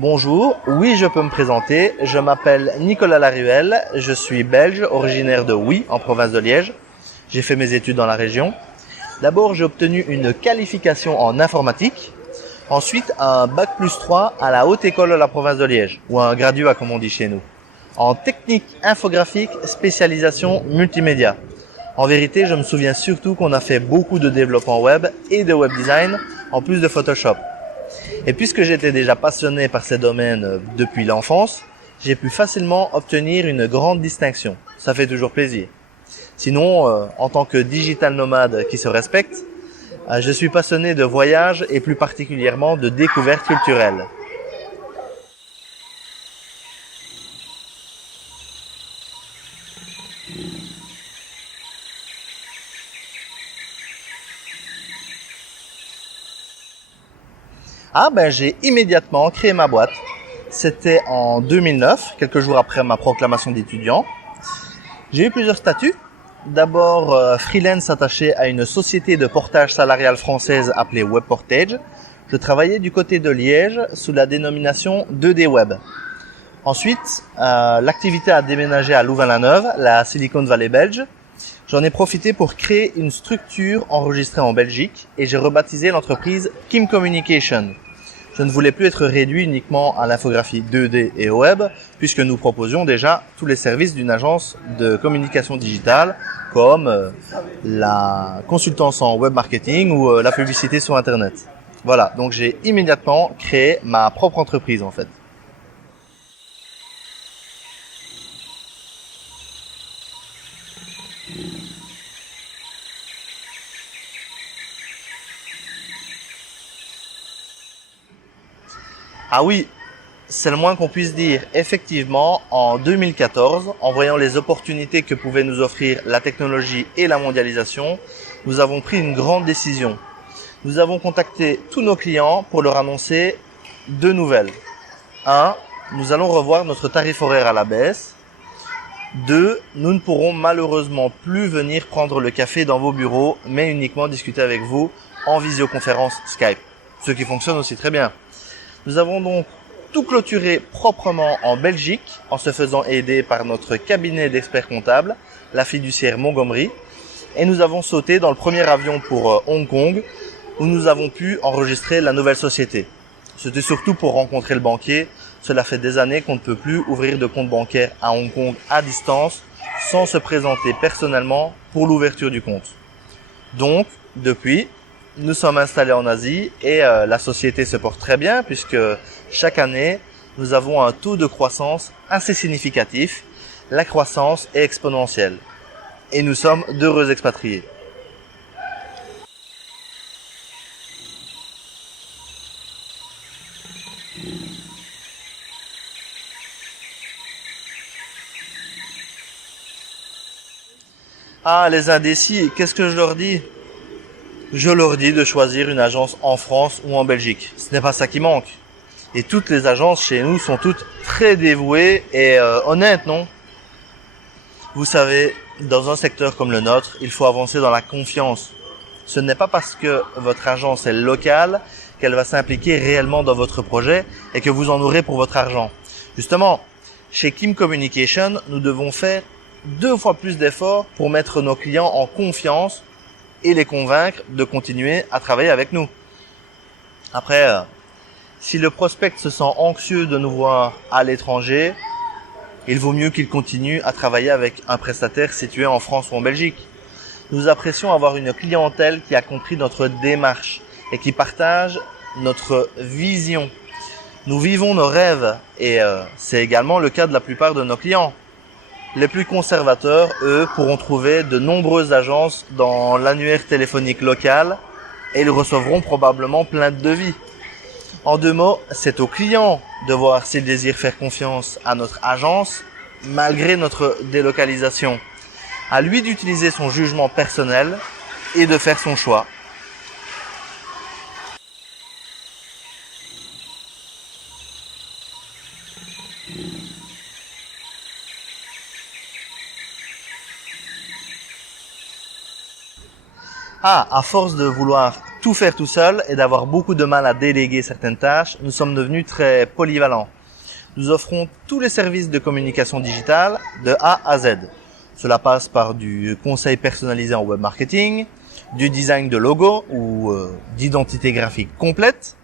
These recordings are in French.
Bonjour, oui je peux me présenter, je m'appelle Nicolas Laruelle, je suis belge, originaire de Huy, en province de Liège. J'ai fait mes études dans la région. D'abord j'ai obtenu une qualification en informatique, ensuite un bac+3 à la Haute École de la province de Liège, ou un graduat comme on dit chez nous, en technique infographique, spécialisation multimédia. En vérité, je me souviens surtout qu'on a fait beaucoup de développement web et de web design, en plus de Photoshop. Et puisque j'étais déjà passionné par ces domaines depuis l'enfance, j'ai pu facilement obtenir une grande distinction. Ça fait toujours plaisir. Sinon, en tant que digital nomade qui se respecte, je suis passionné de voyage et plus particulièrement de découvertes culturelles. J'ai immédiatement créé ma boîte. C'était en 2009, quelques jours après ma proclamation d'étudiant. J'ai eu plusieurs statuts. D'abord, freelance attaché à une société de portage salarial française appelée Webportage. Je travaillais du côté de Liège sous la dénomination 2D Web. Ensuite, l'activité a déménagé à Louvain-la-Neuve, la Silicon Valley belge. J'en ai profité pour créer une structure enregistrée en Belgique et j'ai rebaptisé l'entreprise Kim Communication. Je ne voulais plus être réduit uniquement à l'infographie 2D et au web, puisque nous proposions déjà tous les services d'une agence de communication digitale, comme la consultance en web marketing ou la publicité sur Internet. Voilà, donc j'ai immédiatement créé ma propre entreprise en fait. Ah oui, c'est le moins qu'on puisse dire. Effectivement, en 2014, en voyant les opportunités que pouvaient nous offrir la technologie et la mondialisation, nous avons pris une grande décision. Nous avons contacté tous nos clients pour leur annoncer deux nouvelles. 1. Nous allons revoir notre tarif horaire à la baisse. 2. Nous ne pourrons malheureusement plus venir prendre le café dans vos bureaux, mais uniquement discuter avec vous en visioconférence Skype. Ce qui fonctionne aussi très bien. Nous avons donc tout clôturé proprement en Belgique en se faisant aider par notre cabinet d'experts comptables, la fiduciaire Montgomery, et nous avons sauté dans le premier avion pour Hong Kong où nous avons pu enregistrer la nouvelle société. C'était surtout pour rencontrer le banquier. Cela fait des années qu'on ne peut plus ouvrir de compte bancaire à Hong Kong à distance sans se présenter personnellement pour l'ouverture du compte. Donc, depuis, nous sommes installés en Asie et la société se porte très bien puisque chaque année, nous avons un taux de croissance assez significatif. La croissance est exponentielle et nous sommes d'heureux expatriés. Ah, les indécis, qu'est-ce que je leur dis ? Je leur dis de choisir une agence en France ou en Belgique. Ce n'est pas ça qui manque. Et toutes les agences chez nous sont toutes très dévouées et honnêtes, non ? Vous savez, dans un secteur comme le nôtre, il faut avancer dans la confiance. Ce n'est pas parce que votre agence est locale qu'elle va s'impliquer réellement dans votre projet et que vous en aurez pour votre argent. Justement, chez Kim Communication, nous devons faire 2 fois plus d'efforts pour mettre nos clients en confiance et les convaincre de continuer à travailler avec nous. Après, si le prospect se sent anxieux de nous voir à l'étranger, il vaut mieux qu'il continue à travailler avec un prestataire situé en France ou en Belgique. Nous apprécions avoir une clientèle qui a compris notre démarche et qui partage notre vision. Nous vivons nos rêves et c'est également le cas de la plupart de nos clients. Les plus conservateurs, eux, pourront trouver de nombreuses agences dans l'annuaire téléphonique local et ils recevront probablement plein de devis. En 2 mots, c'est au client de voir s'il désire faire confiance à notre agence malgré notre délocalisation. À lui d'utiliser son jugement personnel et de faire son choix. À force de vouloir tout faire tout seul et d'avoir beaucoup de mal à déléguer certaines tâches, nous sommes devenus très polyvalents. Nous offrons tous les services de communication digitale de A à Z. Cela passe par du conseil personnalisé en web marketing, du design de logo ou d'identité graphique complète,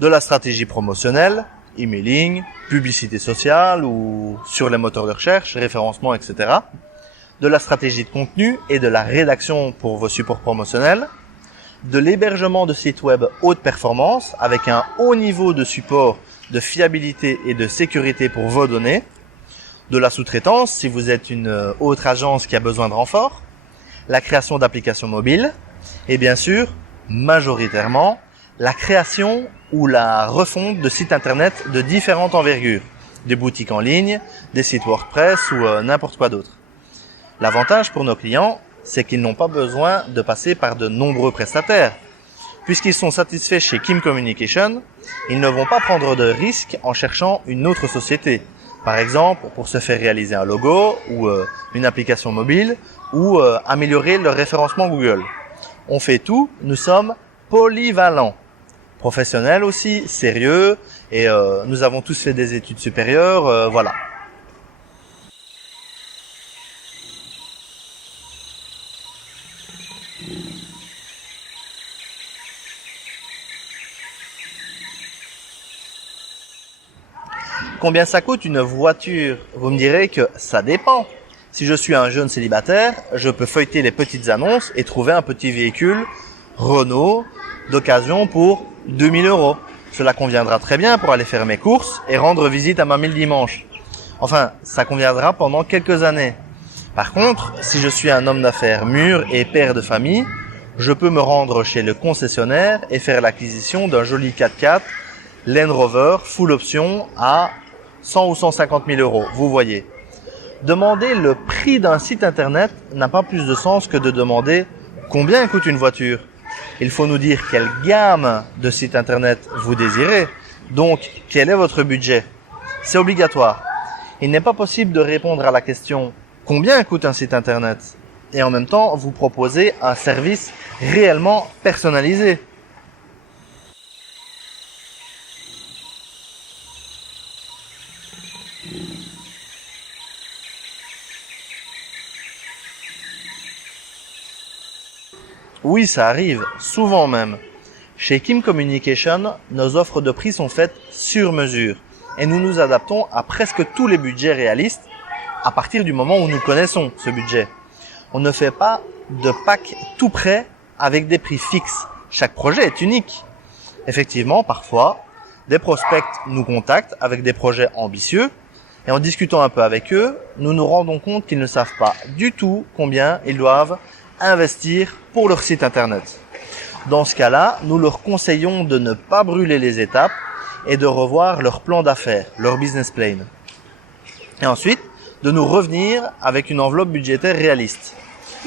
de la stratégie promotionnelle, emailing, publicité sociale ou sur les moteurs de recherche, référencement, etc. De la stratégie de contenu et de la rédaction pour vos supports promotionnels, de l'hébergement de sites web haute performance avec un haut niveau de support, de fiabilité et de sécurité pour vos données, de la sous-traitance si vous êtes une autre agence qui a besoin de renfort, la création d'applications mobiles et bien sûr, majoritairement, la création ou la refonte de sites internet de différentes envergures, des boutiques en ligne, des sites WordPress ou n'importe quoi d'autre. L'avantage pour nos clients, c'est qu'ils n'ont pas besoin de passer par de nombreux prestataires. Puisqu'ils sont satisfaits chez Kim Communication, ils ne vont pas prendre de risques en cherchant une autre société. Par exemple, pour se faire réaliser un logo ou une application mobile ou améliorer leur référencement Google. On fait tout, nous sommes polyvalents. Professionnels aussi, sérieux et nous avons tous fait des études supérieures, voilà. Combien ça coûte une voiture? Vous me direz que ça dépend. Si je suis un jeune célibataire, je peux feuilleter les petites annonces et trouver un petit véhicule Renault d'occasion pour 2000 €. Cela conviendra très bien pour aller faire mes courses et rendre visite à mamie le dimanche. Enfin, ça conviendra pendant quelques années. Par contre, si je suis un homme d'affaires mûr et père de famille, je peux me rendre chez le concessionnaire et faire l'acquisition d'un joli 4x4 Land Rover full option à 100 ou 150 000 €, vous voyez. Demander le prix d'un site internet n'a pas plus de sens que de demander combien coûte une voiture. Il faut nous dire quelle gamme de sites internet vous désirez, donc quel est votre budget. C'est obligatoire. Il n'est pas possible de répondre à la question combien coûte un site internet et en même temps vous proposer un service réellement personnalisé. Oui, ça arrive, souvent même. Chez Kim Communication, nos offres de prix sont faites sur mesure et nous nous adaptons à presque tous les budgets réalistes à partir du moment où nous connaissons ce budget. On ne fait pas de pack tout prêt avec des prix fixes. Chaque projet est unique. Effectivement, parfois, des prospects nous contactent avec des projets ambitieux et en discutant un peu avec eux, nous nous rendons compte qu'ils ne savent pas du tout combien ils doivent investir pour leur site internet. Dans ce cas-là, nous leur conseillons de ne pas brûler les étapes et de revoir leur plan d'affaires, leur business plan. Et ensuite, de nous revenir avec une enveloppe budgétaire réaliste.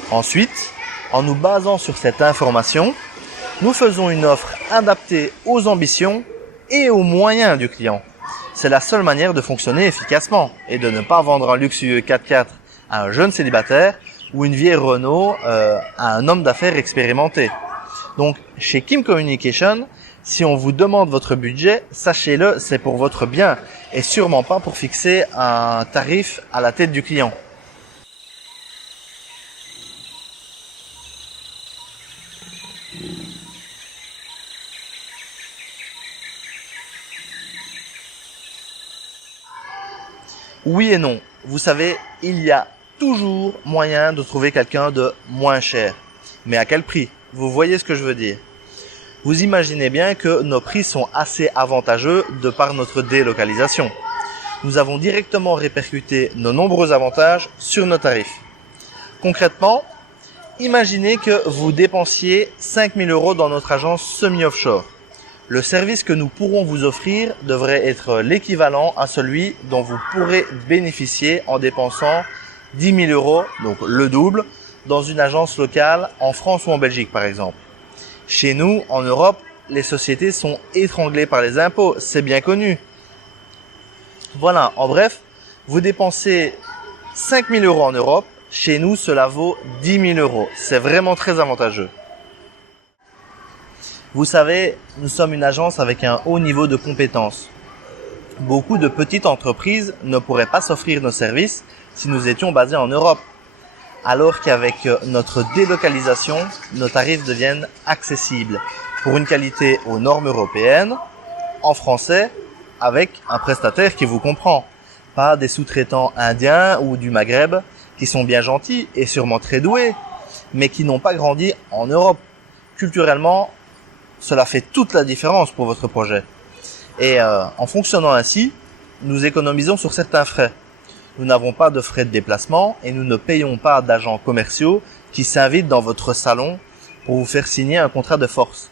Ensuite, en nous basant sur cette information, nous faisons une offre adaptée aux ambitions et aux moyens du client. C'est la seule manière de fonctionner efficacement et de ne pas vendre un luxueux 4x4 à un jeune célibataire ou une vieille Renault à un homme d'affaires expérimenté. Donc, chez Kim Communication, si on vous demande votre budget, sachez-le, c'est pour votre bien et sûrement pas pour fixer un tarif à la tête du client. Oui et non. Vous savez, il y a toujours moyen de trouver quelqu'un de moins cher. Mais à quel prix? Vous voyez ce que je veux dire? Vous imaginez bien que nos prix sont assez avantageux de par notre délocalisation. Nous avons directement répercuté nos nombreux avantages sur nos tarifs. Concrètement, imaginez que vous dépensiez 5 000 € dans notre agence semi-offshore. Le service que nous pourrons vous offrir devrait être l'équivalent à celui dont vous pourrez bénéficier en dépensant 10 000 €, donc le double, dans une agence locale en France ou en Belgique par exemple. Chez nous, en Europe, les sociétés sont étranglées par les impôts, c'est bien connu. Voilà, en bref, vous dépensez 5 000 € en Europe, chez nous cela vaut 10 000 €. C'est vraiment très avantageux. Vous savez, nous sommes une agence avec un haut niveau de compétences. Beaucoup de petites entreprises ne pourraient pas s'offrir nos services si nous étions basés en Europe. Alors qu'avec notre délocalisation, nos tarifs deviennent accessibles pour une qualité aux normes européennes, en français, avec un prestataire qui vous comprend. Pas des sous-traitants indiens ou du Maghreb qui sont bien gentils et sûrement très doués, mais qui n'ont pas grandi en Europe. Culturellement, cela fait toute la différence pour votre projet. Et en fonctionnant ainsi, nous économisons sur certains frais. Nous n'avons pas de frais de déplacement et nous ne payons pas d'agents commerciaux qui s'invitent dans votre salon pour vous faire signer un contrat de force.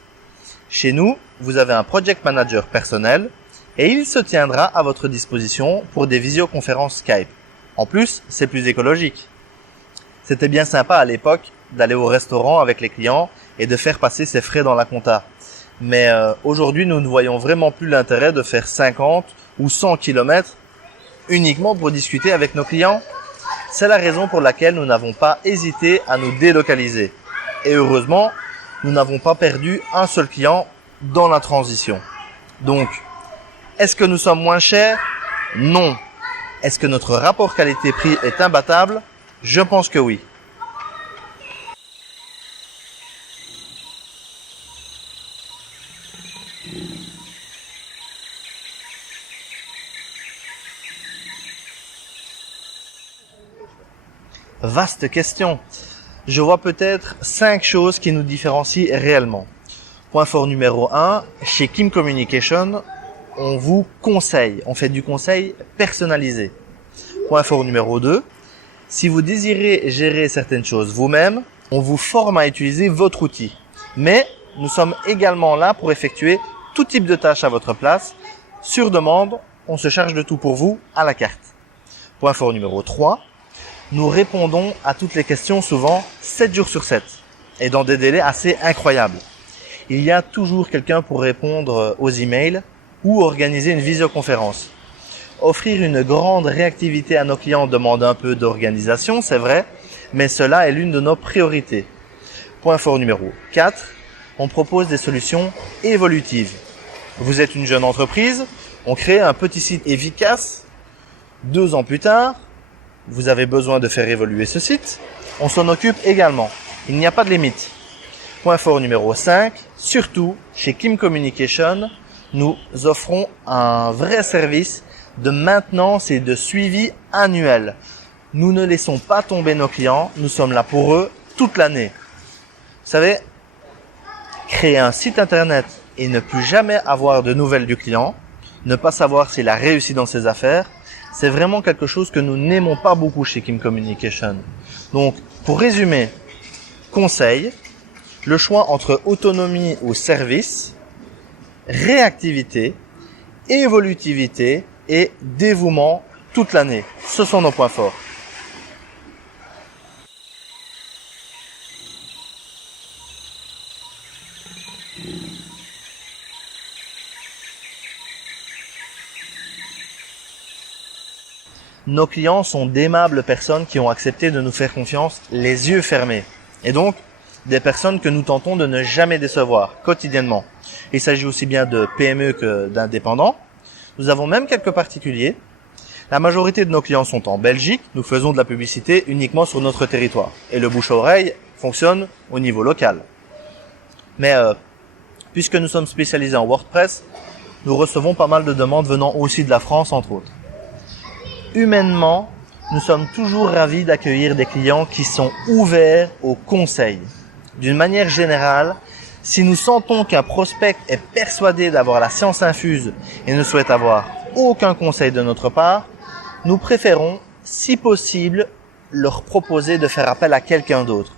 Chez nous, vous avez un project manager personnel et il se tiendra à votre disposition pour des visioconférences Skype. En plus, c'est plus écologique. C'était bien sympa à l'époque d'aller au restaurant avec les clients et de faire passer ses frais dans la compta. Mais aujourd'hui, nous ne voyons vraiment plus l'intérêt de faire 50 ou 100 kilomètres uniquement pour discuter avec nos clients. C'est la raison pour laquelle nous n'avons pas hésité à nous délocaliser. Et heureusement, nous n'avons pas perdu un seul client dans la transition. Donc, est-ce que nous sommes moins chers? Non. Est-ce que notre rapport qualité-prix est imbattable? Je pense que oui. Vaste question. Je vois peut-être 5 choses qui nous différencient réellement. Point fort numéro 1, chez Kim Communication, on vous conseille, on fait du conseil personnalisé. Point fort numéro 2, si vous désirez gérer certaines choses vous-même, on vous forme à utiliser votre outil. Mais nous sommes également là pour effectuer tout type de tâches à votre place. Sur demande, on se charge de tout pour vous à la carte. Point fort numéro 3, nous répondons à toutes les questions souvent 7 jours sur 7 et dans des délais assez incroyables. Il y a toujours quelqu'un pour répondre aux emails ou organiser une visioconférence. Offrir une grande réactivité à nos clients demande un peu d'organisation, c'est vrai, mais cela est l'une de nos priorités. Point fort numéro 4, on propose des solutions évolutives. Vous êtes une jeune entreprise, on crée un petit site efficace. 2 ans plus tard, vous avez besoin de faire évoluer ce site, on s'en occupe également. Il n'y a pas de limite. Point fort numéro 5, surtout chez Kim Communication, nous offrons un vrai service de maintenance et de suivi annuel. Nous ne laissons pas tomber nos clients, nous sommes là pour eux toute l'année. Vous savez, créer un site internet et ne plus jamais avoir de nouvelles du client, ne pas savoir s'il a réussi dans ses affaires, c'est vraiment quelque chose que nous n'aimons pas beaucoup chez Kim Communication. Donc, pour résumer, conseil, le choix entre autonomie ou service, réactivité, évolutivité et dévouement toute l'année. Ce sont nos points forts. Nos clients sont d'aimables personnes qui ont accepté de nous faire confiance les yeux fermés. Et donc, des personnes que nous tentons de ne jamais décevoir quotidiennement. Il s'agit aussi bien de PME que d'indépendants. Nous avons même quelques particuliers. La majorité de nos clients sont en Belgique. Nous faisons de la publicité uniquement sur notre territoire. Et le bouche-à-oreille fonctionne au niveau local. Mais puisque nous sommes spécialisés en WordPress, nous recevons pas mal de demandes venant aussi de la France, entre autres. Humainement, nous sommes toujours ravis d'accueillir des clients qui sont ouverts aux conseils. D'une manière générale, si nous sentons qu'un prospect est persuadé d'avoir la science infuse et ne souhaite avoir aucun conseil de notre part, nous préférons, si possible, leur proposer de faire appel à quelqu'un d'autre.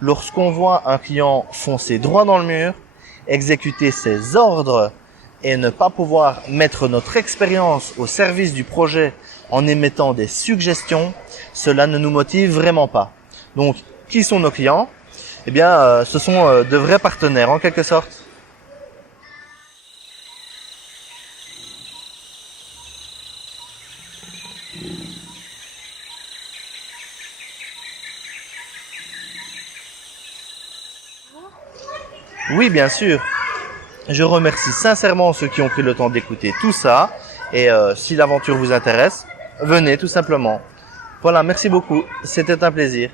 Lorsqu'on voit un client foncer droit dans le mur, exécuter ses ordres et ne pas pouvoir mettre notre expérience au service du projet en émettant des suggestions, cela ne nous motive vraiment pas. Donc, qui sont nos clients? Eh bien, ce sont de vrais partenaires en quelque sorte. Oui, bien sûr. Je remercie sincèrement ceux qui ont pris le temps d'écouter tout ça. Et si l'aventure vous intéresse, venez tout simplement. Voilà, merci beaucoup. C'était un plaisir.